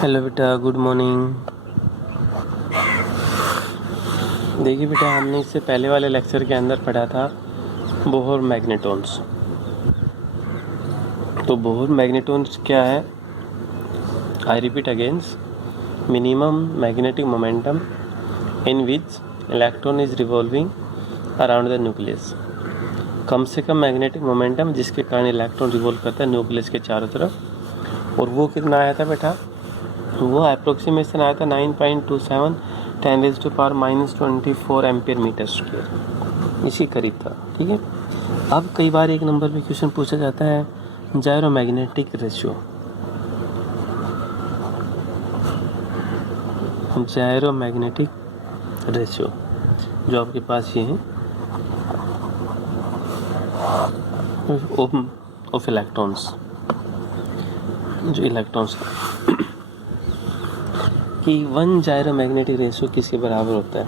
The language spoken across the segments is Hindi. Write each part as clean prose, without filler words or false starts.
हेलो बेटा, गुड मॉर्निंग। देखिए बेटा, हमने इससे पहले वाले लेक्चर के अंदर पढ़ा था बोहर मैग्नेटॉन्स। तो बोहर मैग्नेटॉन्स क्या है? I repeat again, minimum magnetic momentum in which electron is revolving around the nucleus. कम से कम मैग्नेटिक मोमेंटम जिसके कारण इलेक्ट्रॉन रिवॉल्व करता है न्यूक्लियस के चारों तरफ। और वो कितना आया था बेटा? वो अप्रोक्सीमेशन आया था 9.27 10⁻⁻24 एम्पियर मीटर स्क्वायर, इसी करीब था। ठीक है। अब कई बार एक नंबर में क्वेश्चन पूछा जाता है जायरोमैग्नेटिक रेशियो। जायरोमैग्नेटिक रेशियो जो आपके पास ये है ऑफ इलेक्ट्रॉन्स, जो इलेक्ट्रॉन्स कि 1 जायरोमैग्नेटिक रेशियो किसके बराबर होता है।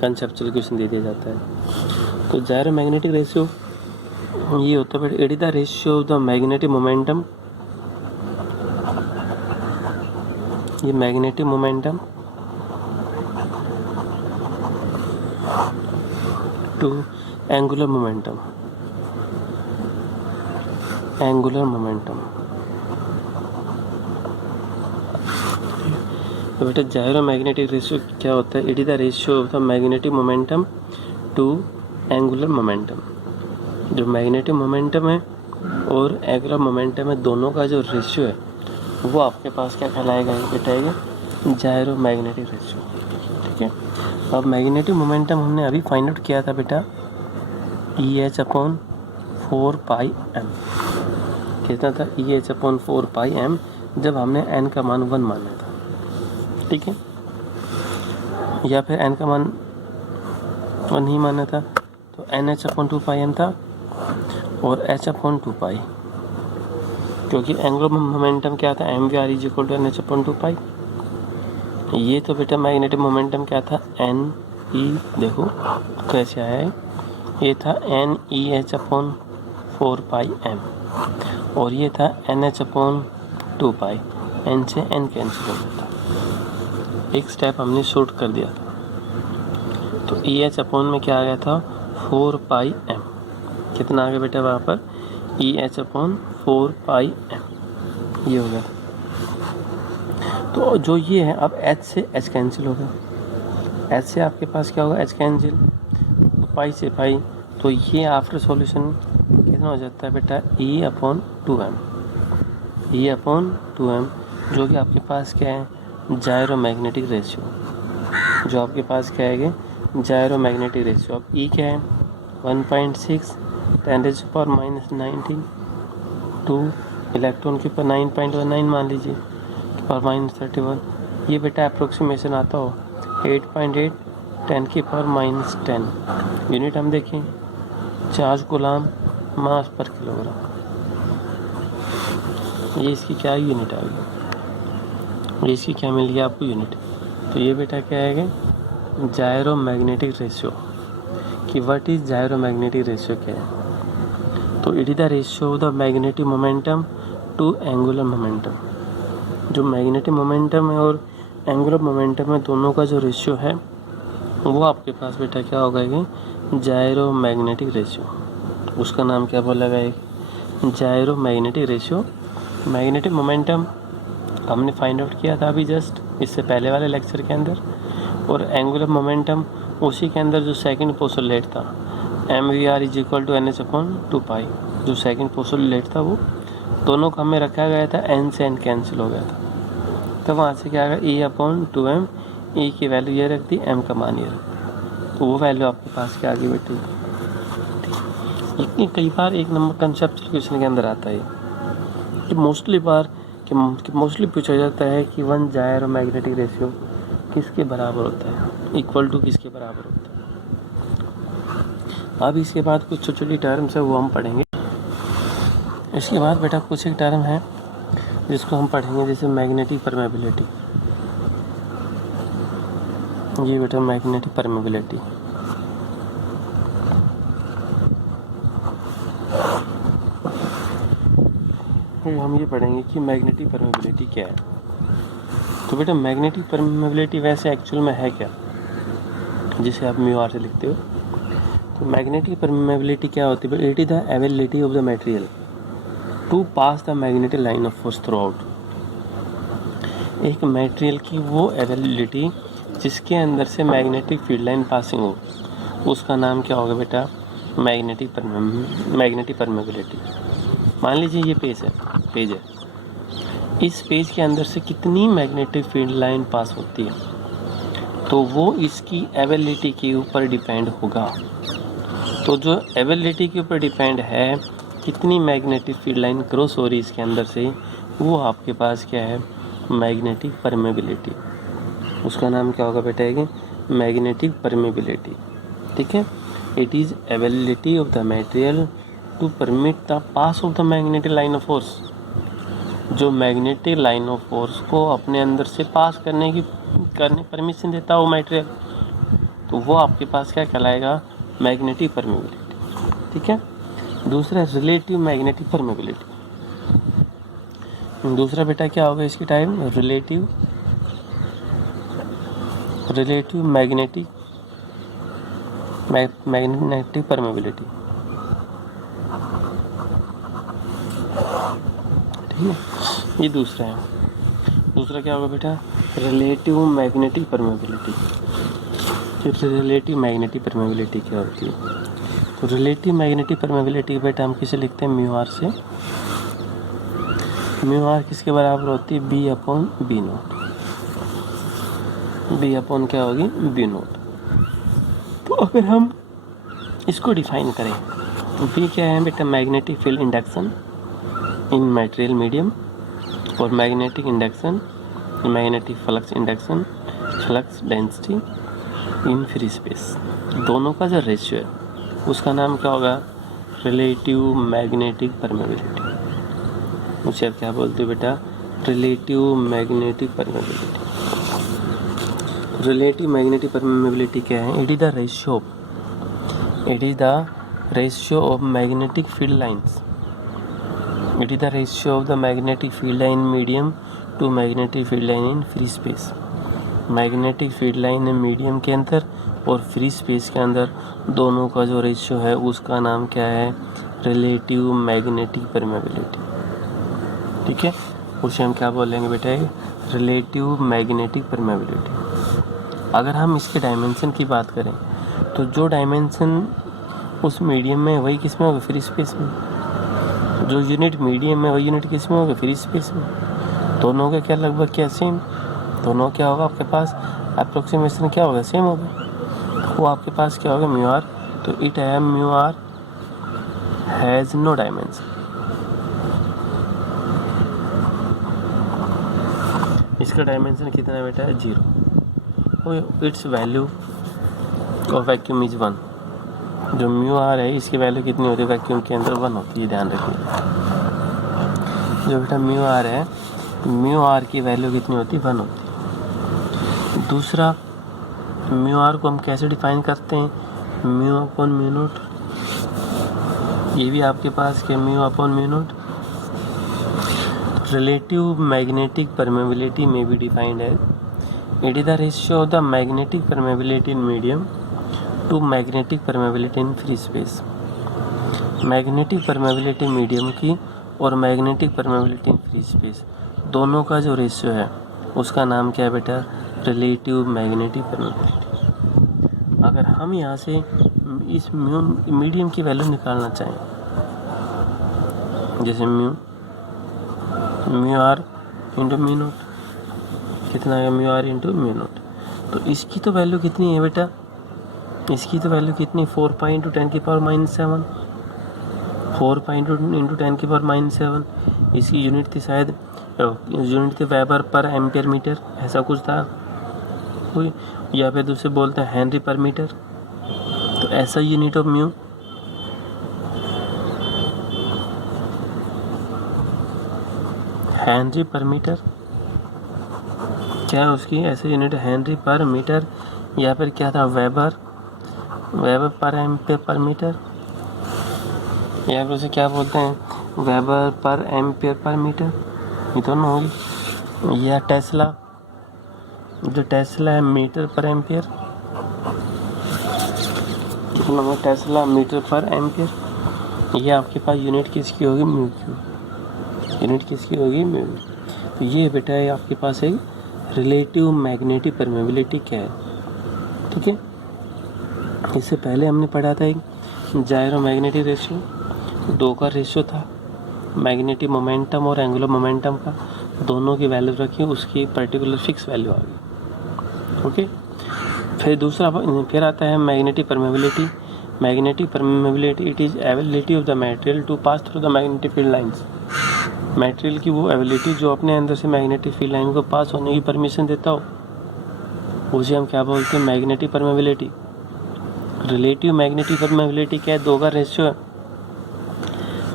कंसेप्चुअल क्वेश्चन दे दिया जाता है। तो जायरोमैग्नेटिक रेशियो ये होता है, it is the ratio of the magnetic momentum, ये magnetic momentum to angular momentum, angular momentum. तो बेटा जायरोमैग्नेटिक रेशियो क्या होता है? It is the ratio of the magnetic momentum to angular momentum. जो मैग्नेटिक मोमेंटम है और एंगुलर मोमेंटम है, दोनों का जो रेशियो है वो आपके पास क्या कहलाएगा बेटा? ये जायरोमैग्नेटिक रेशियो। ठीक है। अब मैग्नेटिक मोमेंटम हमने अभी फाइंड आउट किया था बेटा, EH/4πm। कितना था? EH/4πm, जब हमने n का मान 1 माना था। ठीक है। या फिर n का मान 1 ही माना था, तो NH/2πm था और H/2π, क्योंकि एंगुलर मोमेंटम क्या था? mvr=NH/2π। ये तो बेटा मैग्नेटिक मोमेंटम क्या था? NE, देखो कैसे आया है, ये था NEH/4πm और ये था NH/2π। n से n कैंसिल हो गया था, एक स्टेप हमने शॉर्ट कर दिया था। तो EH/ में क्या आ गया था? 4πm। कितना आ गया बेटा वहाँ पर? EH/4πm, ये हो गया था। तो जो ये है, अब H से H कैंसिल हो गया, H से आपके पास क्या होगा? H कैंसिल, पाई से पाई, तो ये आफ्टर सॉल्यूशन कितना हो जाता है बेटा? E/2m, E/2m, जो कि आपके पास क्या है? Gyromagnetic ratio. जो आपके पास क्या है? Gyromagnetic ratio. अब E क्या है? 1.6 10⁻⁻19 टू इलेक्ट्रॉन के ऊपर 9.19 मान लीजिए, (31). ये बेटा अप्रोक्सीमेशन आता हो 8.8 10⁻⁻10। यूनिट हम देखें, चार्ज कूलम मास पर किलोग्राम, ये इसकी क्या यूनिट आ गई? ये इसकी क्या मिल गया आपको? यूनिट। तो ये बेटा क्या है? Gyromagnetic ratio. कि व्हाट इज जायरोमैग्नेटिक रेशियो क्या है? तो it is the ratio of the magnetic momentum to angular momentum. जो मैग्नेटिक मोमेंटम है और एंगुलर मोमेंटम है, दोनों का जो रेशियो है वो आपके पास बेटा क्या होगा? ये जायरोमैग्नेटिक रेशियो। उसका नाम क्या बोला गया? जायरोमैग्नेटिक रेशियो। मैग्नेटिक मोमेंटम हमने फाइंड आउट किया था अभी जस्ट इससे पहले वाले लेक्चर के अंदर, और एंगुलर मोमेंटम उसी के अंदर जो सेकंड पोस्टुलेट था, mvr=NH/2π। जो सेकंड पोस्टुलेट था वो दोनों का हमें रखा गया था, n से n कैंसिल हो गया था। तो वहाँ से क्या आ गया? E/2m। E की वैल्यू ये रख दी, m का मान ये रख दिया, तो वो वैल्यू आपके पास क्या आ गई बेटी? इतनी कई बार एक नंबर कंसेप्चुअल क्वेश्चन के अंदर आता है कि मोस्टली पूछा जाता है कि 1 जायरोमैग्नेटिक रेशियो किसके बराबर होता है, इक्वल टू किसके बराबर होता है। अब इसके बाद कुछ छोटी छोटी टर्म्स है वो हम पढ़ेंगे। इसके बाद बेटा कुछ एक टर्म है जिसको हम पढ़ेंगे, जैसे मैग्नेटिक परमेबिलिटी। ये बेटा मैग्नेटिक परमेबिलिटी, फिर हम ये पढ़ेंगे कि मैग्नेटिक परमेबिलिटी क्या है। तो बेटा मैग्नेटिक परमेबिलिटी वैसे एक्चुअल में है क्या, जिसे आप म्यू आर से लिखते हो। तो मैग्नेटिक परमेबिलिटी क्या होती है, it is the ability of the material to pass the magnetic line of force throughout. एक मटेरियल की वो एबिलिटी जिसके अंदर से मैग्नेटिक फील्ड लाइन पासिंग हो, उसका नाम क्या होगा बेटा, मैग्नेटिक परमेबिलिटी। मान लीजिए ये पेज है, इस पेज के अंदर से कितनी मैग्नेटिक फील्ड लाइन पास होती है, तो वो इसकी एबिलिटी के ऊपर डिपेंड होगा। तो जो एबिलिटी के ऊपर डिपेंड है कितनी मैग्नेटिक फील्ड लाइन क्रॉस हो रही इसके अंदर से, वो आपके पास क्या है, मैग्नेटिक परमेबिलिटी। उसका नाम क्या होगा बेटा, है मैग्नेटिक परमेबिलिटी। ठीक है, it is ability of the material to permit the pass of the magnetic line of force. जो मैग्नेटिक लाइन ऑफ फोर्स को अपने अंदर से पास करने परमिशन देता है वो मटेरियल, तो वो आपके पास क्या कहलाएगा, मैग्नेटिक परमेबिलिटी। ठीक है, दूसरा रिलेटिव मैग्नेटिक परमेबिलिटी। दूसरा बेटा क्या होगा इसकी टाइप, रिलेटिव मैग्नेटिक परमेबिलिटी। ठीक है, ये दूसरा है। दूसरा क्या होगा बेटा, relative magnetic permeability. Relative magnetic permeability क्या होती है, तो रिलेटिव मैग्नेटिक परमेबिलिटी बेटा हम किसे लिखते हैं, म्यू आर से। म्यू आर किसके बराबर होती है, B upon B naught. B upon क्या होगी, बी नोट। तो अगर हम इसको डिफाइन करें तो बी क्या है बेटा, मैग्नेटिक फील्ड इंडक्शन इन मटेरियल मीडियम, और magnetic induction, magnetic flux induction, flux density in free space. दोनों का जो रेशियो है उसका नाम क्या होगा, रिलेटिव मैग्नेटिक परमेबिलिटी। उसे आप क्या बोलते हो बेटा, relative magnetic permeability. Relative magnetic permeability क्या है, it is the ratio of magnetic field lines. It is the ratio of the magnetic field line medium to magnetic field line in free space. Magnetic field line medium के अंदर और फ्री स्पेस के अंदर दोनों का जो रेशियो है उसका नाम क्या है, रिलेटिव मैग्नेटिक परमेबिलिटी। ठीक है, उसे हम क्या बोलेंगे बेटा, रिलेटिव मैग्नेटिक परमेबिलिटी। अगर हम इसके डायमेंशन की बात करें तो जो डायमेंशन उस मीडियम में वही किस में होगा, फ्री स्पेस में। जो यूनिट मीडियम में वही यूनिट किस में होगा, फ्री स्पेस में। दोनों का क्या लगभग क्या सेम, दोनों क्या होगा आपके पास, अप्रोक्सीमेशन क्या होगा, सेम होगा। वो आपके पास क्या होगा, म्यू आर। तो इट है mu r has no dimension. इसका डायमेंशन कितना है बेटा, 0। Its value of vacuum is 1। जो म्यू आर है इसकी वैल्यू कितनी होती है, वैक्यूम के अंदर 1 होती है, ध्यान रखिए। जो बेटा म्यू आर है, म्यू आर की वैल्यू कितनी होती है, 1 होती है। दूसरा, म्यू आर को हम कैसे डिफाइन करते हैं, म्यू अपॉन म्यू नोट। ये भी आपके पास क्या, mu upon mu naught. Relative magnetic permeability में भी डिफाइंड है, it is the ratio of the magnetic permeability in medium to magnetic permeability in free space. Magnetic permeability medium की और magnetic permeability in free space दोनों का जो रेशियो है उसका नाम क्या है बेटा, रिलेटिव मैग्नेटिक परमेबिलिटी। अगर हम यहाँ से इस मीडियम की वैल्यू निकालना चाहें, जैसे mu r into mu naught, कितना है, mu r into mu naught. तो इसकी तो वैल्यू कितनी है बेटा, इसकी तो वैल्यू कितनी, 4 पाई इंटू 10 की पावर -7। 4 पाई इंटू 10 की पावर -7। इसकी यूनिट थी शायद, यूनिट थी वेबर पर एम्पियर मीटर, ऐसा कुछ था कोई, या फिर दूसरे बोलते हैं हेनरी पर मीटर। तो ऐसा यूनिट ऑफ म्यू, हेनरी पर मीटर, क्या उसकी ऐसे यूनिट हेनरी पर मीटर, या फिर क्या था, वेबर पर एम्पियर पर मीटर, या फिर उसे क्या बोलते हैं, वेबर पर एम्पियर पर मीटर, ये दोनों होगी, या टेस्ला जो टेस्ला है मीटर पर एम्पियर, मतलब टेस्ला मीटर पर एम्पियर। ये आपके पास यूनिट किसकी होगी, म्यू की, यूनिट किसकी होगी, म्यू। तो ये बेटा है आपके पास एक रिलेटिव मैग्नेटिक परमेबिलिटी क्या है, ठीक है। इससे पहले हमने पढ़ा था एक जायरो मैग्नेटिक रेशियो, 2 का रेशियो था, मैग्नेटिक मोमेंटम और एंगुलर मोमेंटम का, दोनों की वैल्यू रखी, उसकी पर्टिकुलर फिक्स वैल्यू आ गई, ओके। फिर आता है magnetic permeability. Magnetic permeability it is ability of the material to pass through the magnetic field lines. Material की वो एबिलिटी जो अपने अंदर से मैग्नेटिक फील्ड लाइन को पास होने की परमिशन देता हो, उसे हम क्या बोलते हैं, magnetic permeability. Relative magnetic permeability क्या है, 2 का रेशियो है।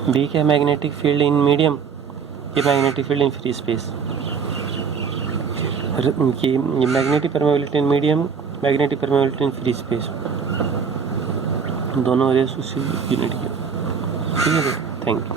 बी क्या है, मैग्नेटिक फील्ड इन मीडियम, ये magnetic field in free space. ये magnetic permeability in medium, magnetic permeability in free space, दोनों रेशियो यूनिट की, ठीक है। Thank you.